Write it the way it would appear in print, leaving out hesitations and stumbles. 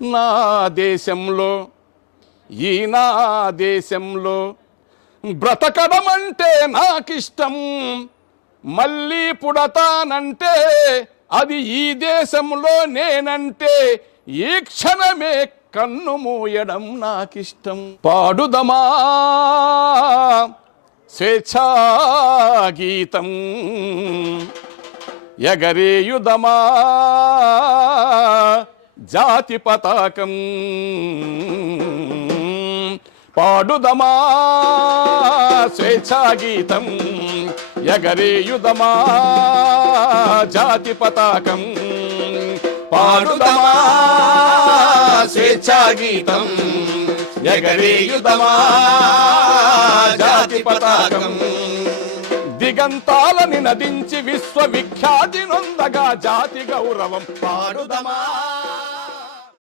నా దేశంలో నా దేశంలో బ్రతకడమంటే నాకిష్టం, మళ్ళీ పుడతానంటే అది ఈ దేశంలో నేనంటే ఈ క్షణమే కన్ను మూయడం నాకిష్టం. పాడుదమా స్వేచ్ఛా గీతం, ఎగరేయుదమా జాతి పతాకం. పాడుదమా స్వేచ్ఛా గీతం, ఎగరేయుదమా జాతి పతాకం. పాడుదమా స్వేచ్ఛా గీతం, ఎగరేయుదమా జాతి పతాకం. దిగంతాలని నదించి విశ్వవిఖ్యాతి నొందగా జాతి గౌరవం. పాడుదమా